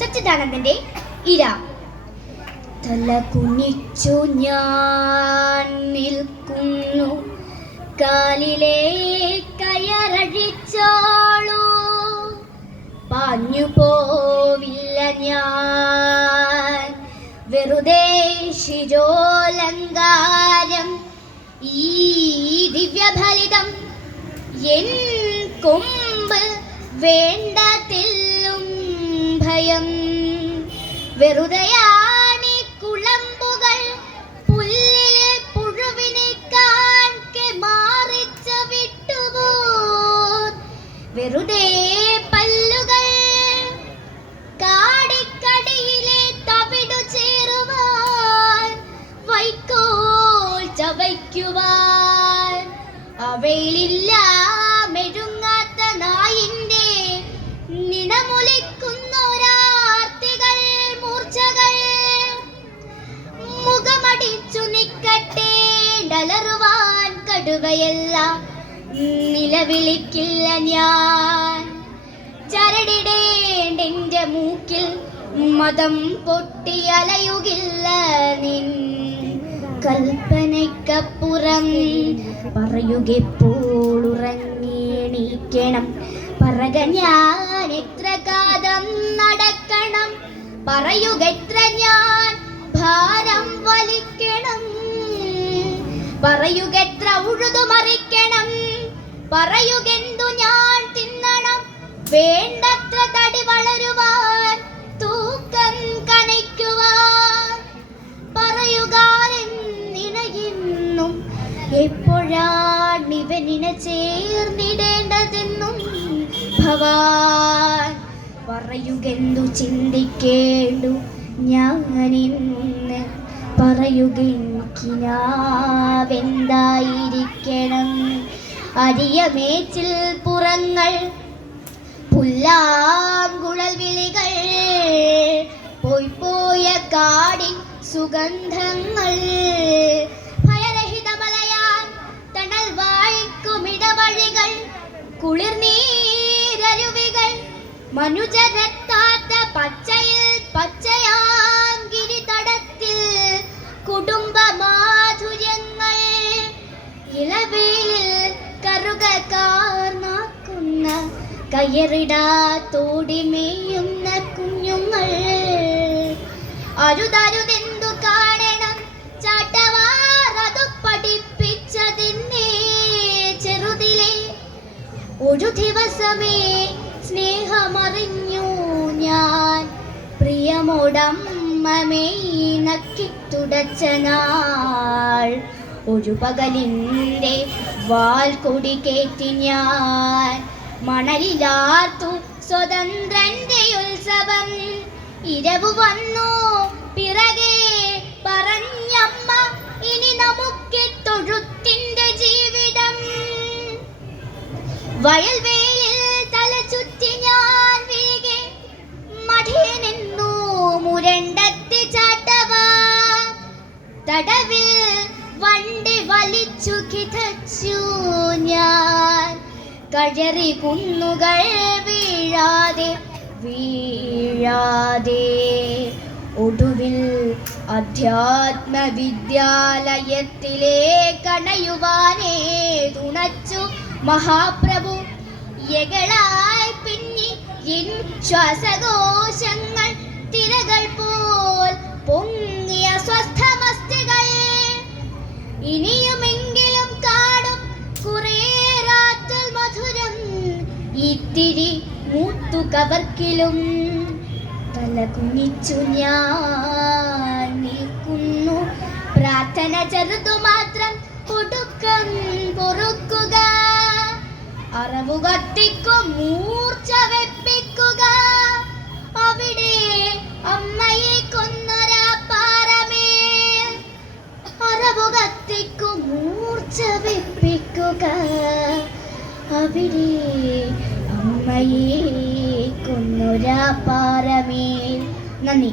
സച്ചിദാനന്ദന്റെ ഇര. തല കുനിച്ചു ഞാൻ നിൽക്കുന്നു, കാലിലെ കയറഴിച്ചോളൂ, പാഞ്ഞു പോവില്ല ഞാൻ വെറുതെ ശിരോലങ്കാരം. ഈ ദിവ്യഫലിതം എൻ കൊമ്പ് വേണ്ടതില്ലും ഭയം. വെറുതെയാണി കുളമ്പുകൾ പുല്ലിലെ പുഴുവിനെ കാൺകെ മാറിച്ച് വിട്ടുപോ. വെറുതെ പല്ലുകൾ കാടിക്കടിയിലെ തവിടു ചേരുവാൻ, വൈക്കോൽ ചവയ്ക്കുവാൻ അവയിലില്ല മെഴുങ്ങാത്ത നായിന്റെ നിണമുലിക്കുന്നൊരാർത്തികൾ മൂർച്ചകൾ. മുഖമടിച്ചു നിക്കട്ടെ ഡലറുവാൻ കടുവയല്ല, നിലവിളിക്കില്ല ഞാൻ. ചരടിടേണ്ടെന്റെ മൂക്കിൽ മതം പൊട്ടിയലയുകില്ല നിൻ കൽപ്പനയ്ക്കപ്പുറം. പറയുകെപ്പോൾ ഉറങ്ങിയെണീക്കണം, പറക ഞാൻ എത്ര കാതം നടക്കണം, പറയുകെത്ര ഞാൻ ഭാരം വലിക്കണം, പറയുകെത്ര ഉഴുതുമറിക്കണം, പറയുകെന്തു ഞാൻ തിന്നണം, വേണ്ടത്ര തടി വളരുവാൻ തൂക്കം കനയ്ക്കുവാൻ. പറയുകാരെന്നിണയെന്നും എപ്പോഴാണിവനിന ചേർന്നിടേണ്ടതെന്നും ഭവാൻ. പറയുകെന്തു ചിന്തിക്കേണ്ടു ഞാനിന്ന്, പറയുകെനിക്കിനാവെന്തായിരിക്കണം. അരിയമേച്ചിൽ പുറങ്ങൾ പുല്ലാങ്കുഴൽ വിളികൾ, പോയ കാടിൻ സുഗന്ധങ്ങൾ, ഭയരഹിതമലയാൻ തണൽ വായിക്കുമിടവഴികൾ, കുളിർനീരരുവികൾ, മനുജരെത്താത്ത പച്ചയിൽ പച്ചയാങ്കിരിതടത്തിൽ കുടുംബ മാധുര്യങ്ങൾ, ഇളവേലിൽ കറുക കാർന്നാക്കുന്ന കയറിടാത്തോടിമേയുന്ന കുഞ്ഞുങ്ങൾ. അരുതരുതെന്തു കാണണം ചാട്ടവാറതു പഠിപ്പിച്ചതിന്നെ ചെറുതിലെ. ഒരു ദിവസമേ സ്നേഹമറിഞ്ഞു ഞാൻ, പ്രിയമോടമ്മമേ നക്കിത്തുടച്ച നാൾ. ഒരു പകലിൻ്റെ വാൽ കൊടി കേറ്റി ഞാൻ, മണലിലാർത്തു സ്വതന്ത്രന്റെ ഉത്സവം. ഇരവു വന്നു പിറകെ പറഞ്ഞമ്മ, ഇനി നമുക്ക് തൊഴുത്തിന്റെ ജീവിതം. വയൽവേലിൽ തല ചുറ്റി ഞാൻ വീകെ, മഠിയനെന്നു മുരണ്ടത്തി ചാട്ടവാ. തടവിൽ വണ്ടി വലിച്ചു കിതച്ചു ഞാൻ, കഴറി കുന്നുകൾ വീഴാതെ വീഴാതെ. ഒടുവിൽ അധ്യാത്മവിദ്യാലയത്തിലെ കണയുവാനേ തുണച്ചു മഹാപ്രഭു. യകളായി പിന്നി എൻ ശ്വാസകോശങ്ങൾ, തിരകൾ പോൽ പൊങ്ങിയ സ്വസ്ഥമസ്തികൾ. ഇനിയുമെങ്കിലും കാടും കുറേ രാത്രിൽ മധുരം, ഇത്തിരി മൂത്തു കവർക്കിലും. തല കുനിച്ചു ഞാൻ നിൽക്കുന്നു, പ്രാർത്ഥന ചെറുതു മാത്രം, ഒടുക്കം പൊറുക്കുക. അറവു കത്തിക്കും മൂർച്ച വെപ്പിക്കുക, അവിടെ അമ്മയെ കൊന്നൊരാ പാറമേൽ. അറവു കത്തിക്കും മൂർച്ച വെപ്പിക്കുക, അവിടെ അമ്മയെ കൊന്നൊരാ പാറമേൽ. നന്ദി.